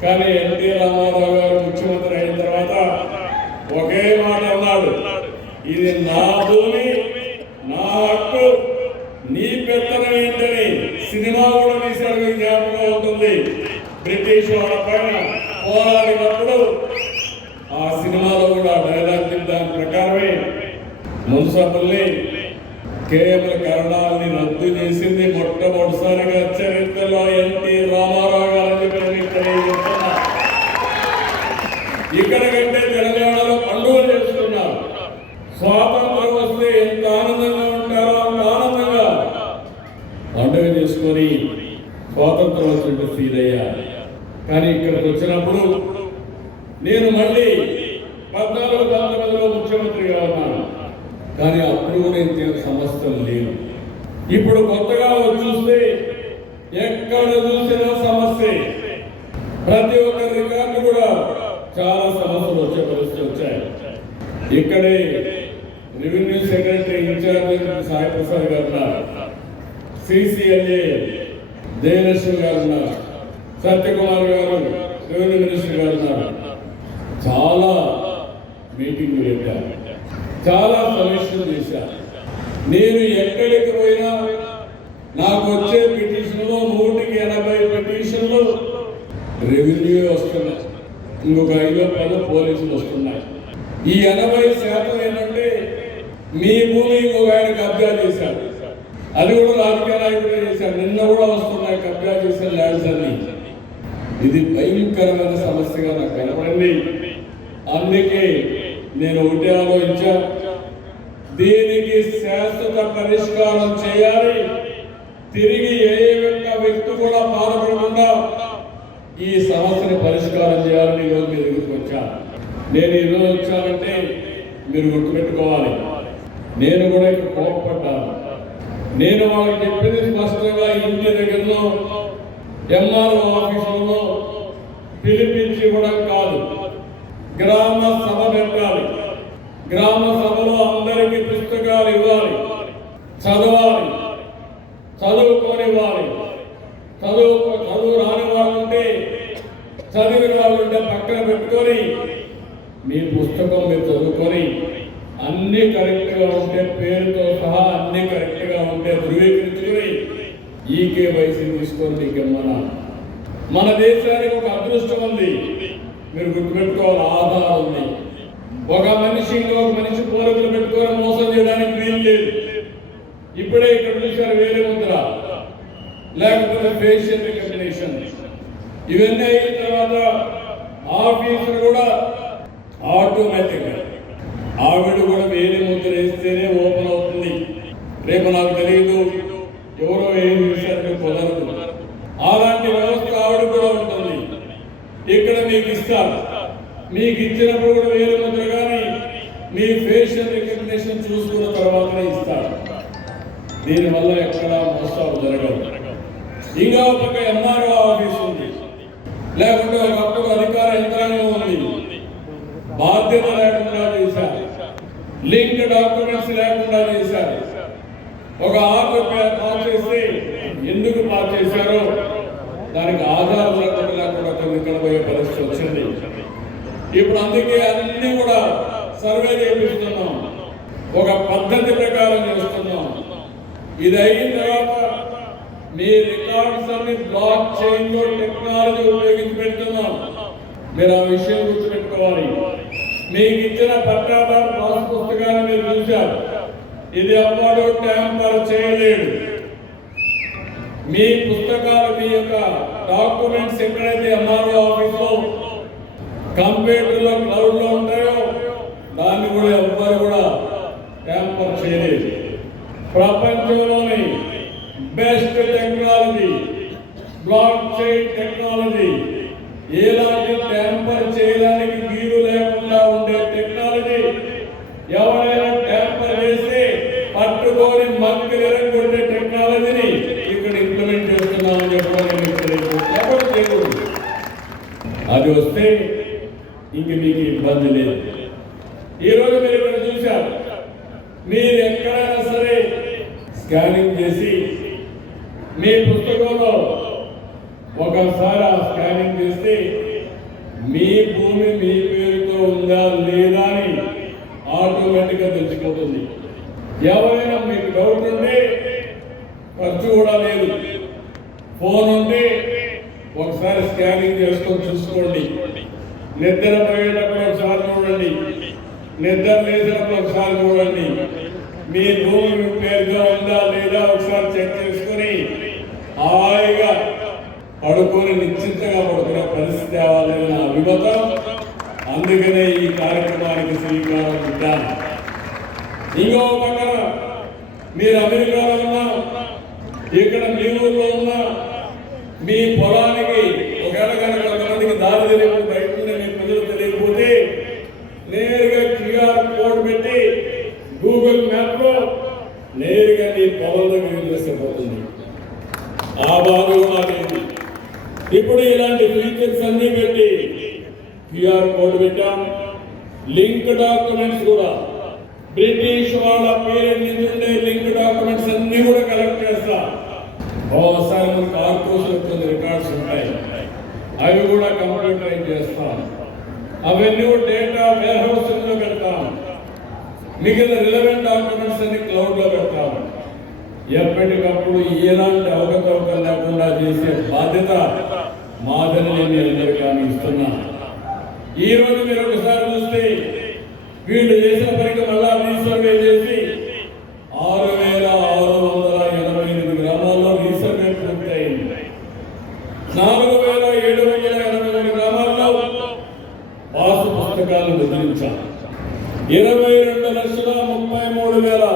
కానీ ఎన్టీ రామారావు గారు ముఖ్యమంత్రి అయిన తర్వాత ఒకే మాట అన్నాడు, ఇది నా భూమి, నా హక్కు, నీ పెత్తనం ఏంటని సినిమా కూడా తీశాడు. జ్ఞాపకం ఉంటుంది. బ్రిటిష్ వాళ్ళ పైన పోరాడినప్పుడు ఆ సినిమాలో కూడా డైలాగ్ దాని ప్రకారమే మున్సబుల్ని కేవలం కరణాలని రద్దు చేసింది మొట్టమొదటిసారిగా చరిత్రలో ఎన్టీ రామారావు గారు. ఇక్కడ కంటే తెలంగాణలో పండుగ చేస్తున్నారు. స్వాతంత్రం వస్తే ఎంత ఆనందంగా ఉంటారో అంత ఆనందంగా పండుగ చేసుకొని స్వాతంత్రం వచ్చినట్టు ఫీల్ అయ్యారు. కానీ ఇక్కడికి వచ్చినప్పుడు నేను మళ్ళీ 14-19లో ముఖ్యమంత్రిగా ఉన్నాను. కానీ అప్పుడు నేను సమస్యలు లేవు. ఇప్పుడు కొత్తగా చూస్తే ఎక్కడ చూసినా సమస్య. ప్రతి ఒక్క రికార్డు కూడా చాలా సమస్యలు వచ్చే పరిస్థితి వచ్చాయి. ఇక్కడే revenue secretary in-charge Sai Prasad గారు ఉన్నారు, సిసిఎల్ఏ జయలక్ష్మి గారు ఉన్నారు, సత్యకుమార్ గారు రెవెన్యూ మినిస్టర్ గారు ఉన్నారు. చాలా మీటింగ్లు పెట్టారు, చాలా సమీక్షలు చేశారు. నేను ఎక్కడికి పోయినా నాకు వచ్చే పిటిషన్లో 180 పిటిషన్లు రెవెన్యూ వస్తున్నాయి, ఇంకొక 5 పోలీసులు వస్తున్నాయి. ఈ 80% ఏంటంటే మీ భూమి ఇంకొక ఆయన కబ్జా చేశారు, అది కూడా రాజకీయ నాయకుడే చేశారు. నిన్న కూడా వస్తున్నాయి కబ్జా చేసిన ల్యాండ్స్ అన్ని. ఇది భయంకరమైన సమస్యగా నాకు కనపడింది. అందుకే నేను ఒకటే ఆలోచించా, దీనికి శాశ్వత పరిష్కారం చేయాలి. తిరిగి ఏ వ్యక్తి కూడా బాధపడకుండా ఈ సమస్యని పరిష్కారం చేయాలని ఈరోజు మీ దగ్గరికి వచ్చాను. నేను ఈరోజు వచ్చానంటే మీరు గుర్తుపెట్టుకోవాలి, నేను కూడా ఇక్కడ కోపపడ్డాను. నేను వాళ్ళకి చెప్పింది స్పష్టంగా, ఇంటి దగ్గరలో ఎంఆర్ఓ ఆఫీసులో పిలిపించి ఇవ్వడం కాదు, గ్రామ సభ పెట్టాలి. గ్రామ సభలో అందరికీ పుస్తకాలు ఇవ్వాలి, చదవాలి, చదువుకోనివ్వాలి. చదువు రాని వాళ్ళు ఉంటే, చదివిన వాళ్ళు ఉంటే పక్కన పెట్టుకొని మీ పుస్తకం మీరు చదువుకొని అన్ని కరెక్ట్గా ఉంటే, పేరుతో సహా అన్ని కరెక్ట్గా ఉంటే ధృవీకరించుకొని ఈకేవైసీ తీసుకొని నీకెమ్మన్నా. మన దేశానికి ఒక అదృష్టం ఉంది, మీరు గుర్తుపెట్టుకోవాలి, ఆధారం ఉంది. ఒక మనిషి పోలికలు పెట్టుకొని మోసం చేయడానికి వీలు లేదు. ఇప్పుడే ఇక్కడ చూశారు వేరే ముద్ర, లేకపోతే ఫేషియల్ రికగ్నిషన్, ఇవన్నీ అయిన తర్వాత ఆఫీసర్ కూడా ఆటోమేటిక్గా ఆవిడ కూడా వేరే ముద్ర వేస్తేనే ఓపెన్ అవుతుంది. రేపు నాకు తెలియదు ఎవరో ఏం చేశారు కుదరదు. అలాంటి వ్యవస్థ ఆవిడ కూడా ఉంటుంది. ఇక్కడ మీకు ఇస్తారు, మీకు ఇచ్చినప్పుడు కూడా వేరే ముద్ర కానీ మీ ఫేషియల్ రికగ్నిషన్ చూసుకున్న తర్వాతనే ఇస్తారు. దీనివల్ల ఎక్కడ మోసాలు జరగవు. ఇంకా ఒక ఎంఆర్ఓ ఆఫీస్ ఉంది, లేకుంటే ఒకప్పుడు అధికార యంత్రాంగం ఉంది, బాధ్యత లేకుండా చేశారు, లింక్ డాక్యుమెంట్స్ లేకుండా చేశారు. ఒక ఆర్డర్ పాస్ చేస్తే ఎందుకు పాస్ చేశారో దానికి ఆధారం లేకుండా ఇక్కడ పోయే పరిస్థితి వచ్చింది. ఇప్పుడు అందుకే అన్ని కూడా సర్వే చేపిస్తున్నాం, ఒక పద్ధతి ప్రకారం చేస్తున్నాం. ఇది అయిన తర్వాత మీ రికార్డ్స్ అన్ని బ్లాక్ చైన్ లో టెక్నాలజీ ఉపయోగించి పెడుతున్నాం. మీరు ఆ విషయం గుర్తుపెట్టుకోవాలి. మీకు ఇచ్చిన పట్టాదారు పాస్ పుస్తకాన్ని మీరు చూశారు, ఇది అవ్వడు, ట్యాంపర్ చేయలేడు. మీ పుస్తకాలు, మీ యొక్క డాక్యుమెంట్స్ ఎక్కడైతే ఎంఆర్ఓ ఆఫీస్లో కంప్యూటర్లో క్లౌడ్లో ఉంటాయో దాన్ని కూడా ఎవ్వరు కూడా ట్యాంపర్ చేయలేదు. ప్రపంచంలోని best technology block chain technology, ఎలాంటి ట్యాంపర్ చేయడానికి వీలు లేకుండా ఉండే టెక్నాలజీ. ఎవరైనా ట్యాంపర్ చేస్తే పట్టుకొని మగ్గులు ఎరగొట్టే టెక్నాలజీని ఇక్కడ ఇంప్లిమెంట్ చేస్తున్నామని చెప్పడానికి ఎవరు చేయకూడదు. అది వస్తే ఇంక మీకు ఇబ్బంది లేదు. ఈరోజు మీరు ఇక్కడ చూశారు, మీరు ఎక్కడైనా సరే స్కానింగ్ చేసి మీ పుస్తకంలో ఒకసారి ఆ స్కానింగ్ చేస్తే మీ భూమి మీ పేరుతో ఉందా లేదా అని ఆటోమేటిక్గా తెలిసిపోతుంది. ఎవరైనా మీకు డౌట్ ఉంటే ఖర్చు కూడా లేదు, ఫోన్ ఉంటే ఒకసారి స్కానింగ్ చేసుకొని చూసుకోండి. నిద్ర పోయేటప్పుడు ఒకసారి చూడండి, నిద్ర లేచినప్పుడు ఒకసారి చూడండి. మీ భూమి మీ పేరుగా ఉందా లేదా ఒకసారి చెక్ చేసుకొని హాయిగా పడుకొని నిశ్చింతగా పడుకునే పరిస్థితి తేవాలని నా అభిమతం. అందుకనే ఈ కార్యక్రమానికి శ్రీకారం చుట్టాను. ఇంకో పక్కన మీరు అమెరికాలో ఉన్నా, ఇక్కడ మీ ఊర్లో ఉన్నా, మీ పొలానికి ఒకవేళ కనుక కొంతమందికి దారి తెలియకపోతే బయట మీ ప్రజలు తెలియకపోతే నేరుగా క్యూఆర్ కోడ్ పెట్టి గూగుల్ మ్యాప్లో నేరుగా మీ పొలంలో మీరు తెలిసిపోతుంది. ఆ బాధ కూడా లేదు. ఇప్పుడు ఇలాంటి ఫీచర్స్ అన్ని పెట్టి క్యూఆర్ కోడ్ పెట్టాం. లింక్ డాక్యుమెంట్స్ కూడా బ్రిటిష్ వాళ్ళ పీరియడ్ నుంచి ఉండే లింక్ డాక్యుమెంట్స్ అన్ని కూడా కలెక్ట్ చేస్తా. ఒకసారి మనకు ఆర్కోస్లో కొన్ని రికార్డ్స్ ఉంటాయి, అవి కూడా కంప్యూటరైజ్ చేస్తాం. అవన్నీ డేటా వేర్ హౌసింగ్ లో పెడతాం. మిగిలిన రిలవెంట్ డాక్యుమెంట్స్ అన్ని క్లౌడ్ లో పెడతాం. ఎప్పటికప్పుడు ఎలాంటి అవకతవకలు లేకుండా చేసే బాధ్యత మాదని నేను అందరికీ ఇస్తున్నాను. ఈ రోజు మీరు ఒకసారి చూస్తే వీళ్ళు చేసిన పనికి మళ్ళా రీసర్వే చేసి 6,688 గ్రామాల్లో రీసర్వే పూర్తయింది. 4,783 గ్రామాల్లో పాసు పుస్తకాలు ముద్రించాం. 22,33,000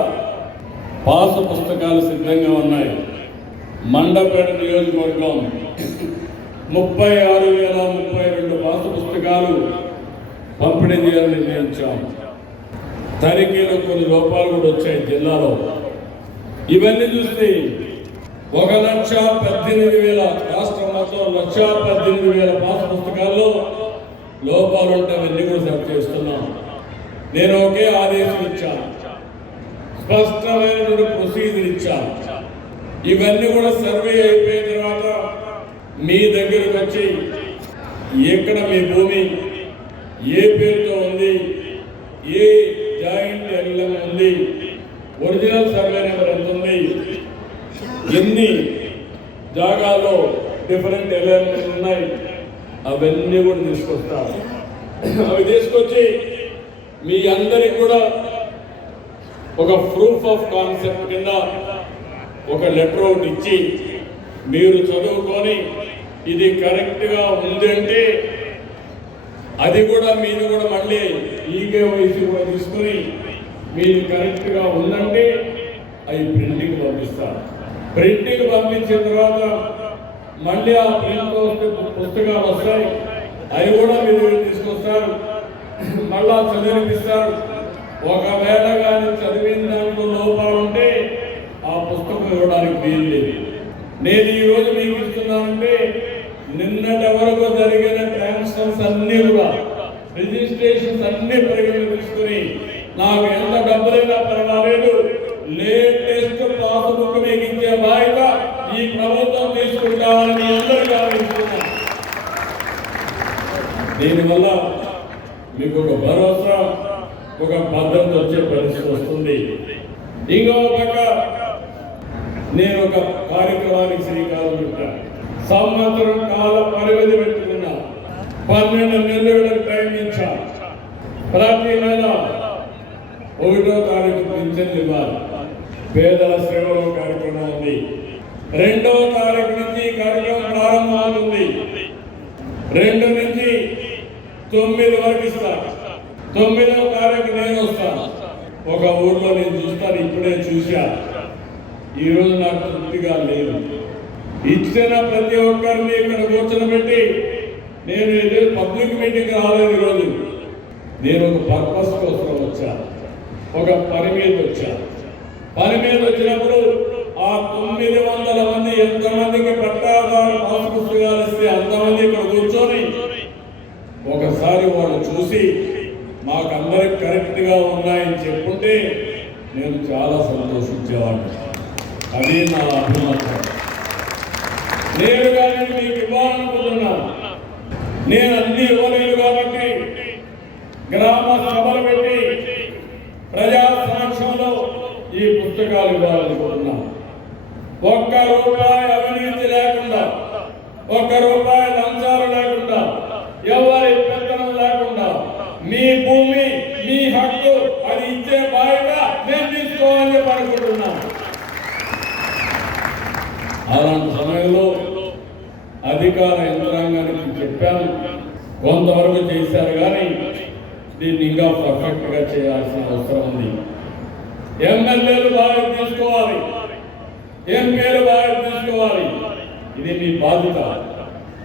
పాసు పుస్తకాలు సిద్ధంగా ఉన్నాయి. మండపేట నియోజకవర్గం 36,032 పాసు పుస్తకాలు పంపిణీ చేయాలని నిర్ణయించాం. తనిఖీలో కొన్ని లోపాలు కూడా వచ్చాయి జిల్లాలో. ఇవన్నీ చూస్తే 1,18,000 రాష్ట్రం మొత్తం 1,18,000 పాస్ పుస్తకాల్లో లోపాలు ఉంటే అవన్నీ కూడా సరి చేస్తున్నాం. నేను ఒకే ఆదేశం ఇచ్చాను, స్పష్టమైనటువంటి ప్రొసీజర్ ఇచ్చాను. ఇవన్నీ కూడా సర్వే అయిపోయిన తర్వాత మీ దగ్గరకు వచ్చి ఎక్కడ మీ భూమి ఏ పేరుతో ఉంది, ఏ జాయింట్ ఎల్ఎం ఉంది, ఒరిజినల్ సర్వే నెంబర్ ఎంత ఉంది, ఎన్ని జాగాల్లో డిఫరెంట్ ఎల్ఎం ఉన్నాయి, అవన్నీ కూడా తీసుకొస్తాను. అవి తీసుకొచ్చి మీ అందరికి కూడా ఒక ప్రూఫ్ ఆఫ్ కాన్సెప్ట్ కింద ఒక లెటర్ ఒకటి ఇచ్చి మీరు చదువుకొని ఇది కరెక్ట్గా ఉందంటే అది కూడా మీరు కూడా మళ్ళీ ఈకేవైసీ కూడా తీసుకుని మీరు కరెక్ట్గా ఉందంటే అవి ప్రింటింగ్ పంపిస్తారు. ప్రింటింగ్ పంపించిన తర్వాత మళ్ళీ ఆ ప్రింట్ వస్తే పుస్తకాలు వస్తాయి, అవి కూడా మీరు తీసుకొస్తారు, మళ్ళా చదివిపిస్తారు. ఒకవేళ కానీ చదివిన దాంట్లో లోపాలు ఉంటే ఆ పుస్తకం ఇవ్వడానికి వీలు లేదు. నేను ఈరోజు మీకు ఇస్తున్నానంటే నిన్నటి వరకు జరిగిన ట్రాన్సాక్షన్స్ అన్నీ కూడా రిజిస్ట్రేషన్స్ అన్ని పరిగణన తీసుకుని నాకు ఎంత డబ్బులైనా పర్వాలేదు లేటెస్ట్ పాస్బుక్ మీకు ఇచ్చే బాధ్యత ఈ ప్రభుత్వం తీసుకుంటామని మీ అందరికీ ఆలోచిస్తున్నాను. దీనివల్ల మీకు ఒక భరోసా, ఒక భద్రత వచ్చే పరిస్థితి వస్తుంది. ఇంకో పక్క నేను ఒక కార్యక్రమానికి శ్రీకారం చుట్టాను. సంవత్సరం కాల పరిమితి పెట్టుకున్నా, 12 నెలల టైం ఇచ్చా. ప్రతి నెల 1వ తారీఖు పింఛన్లు ఇవ్వాలి. పేదల సేవలో కార్యక్రమం ఉంది. 2వ తారీఖు నుంచి కార్యక్రమం ప్రారంభమవుతుంది. 2 నుంచి 9 వరకు ఇస్తాను. 9వ తారీఖు నేను వస్తాను. ఒక ఊర్లో నేను చూస్తాను, ఇప్పుడే చూశా. ఈరోజు నాకు తృప్తిగా లేదు. ఇచ్చిన ప్రతి ఒక్కరిని ఇక్కడ కూర్చోబెట్టి నేను ఏదో పబ్లిక్ మీటింగ్ రాలేదు. ఈరోజు నేను ఒక పర్పస్ కోసం వచ్చా, ఒక పని మీద వచ్చా. పని మీద వచ్చినప్పుడు ఆ 900 మంది ఎంతమందికి పట్టాదారు పాస్ పుస్తకాలు ఇస్తే అంతమంది ఇక్కడ కూర్చొని ఒకసారి వాళ్ళు చూసి మాకందరికి కరెక్ట్గా ఉన్నాయని చెప్పుంటే నేను చాలా సంతోషించేవాడిని. అది నా అభిమానం. నేను కానీ మీకు ఇవ్వాలనుకుంటున్నాను. నేను అన్ని ఇవ్వలేదు గ్రామ సభలు పెట్టి ప్రజా సమక్షంలో ఈ పుస్తకాలు ఇవ్వాలనుకుంటున్నాం. ఒక్క రూపాయి అవినీతి లేకుండా, ఒక్క రూపాయి లంచాలు లేకుండా, ఎవరి పెత్తనం లేకుండా మీ భూమి మీ హక్కు అది ఇచ్చే బాధ్యత నేను తీసుకోవాలని చెప్పి అనుకుంటున్నాం. అలాంటి సమయంలో అధికార యంత్రాంగానికి చెప్పాను, కొంతవరకు చేశారు కానీ దీన్ని ఇంకా పర్ఫెక్ట్ గా చేయాల్సిన అవసరం ఉంది. ఎమ్మెల్యేలు బాధ్యత తీసుకోవాలి, ఎంపీలు బాధ్యత తీసుకోవాలి. ఇది మీ బాధ్యత.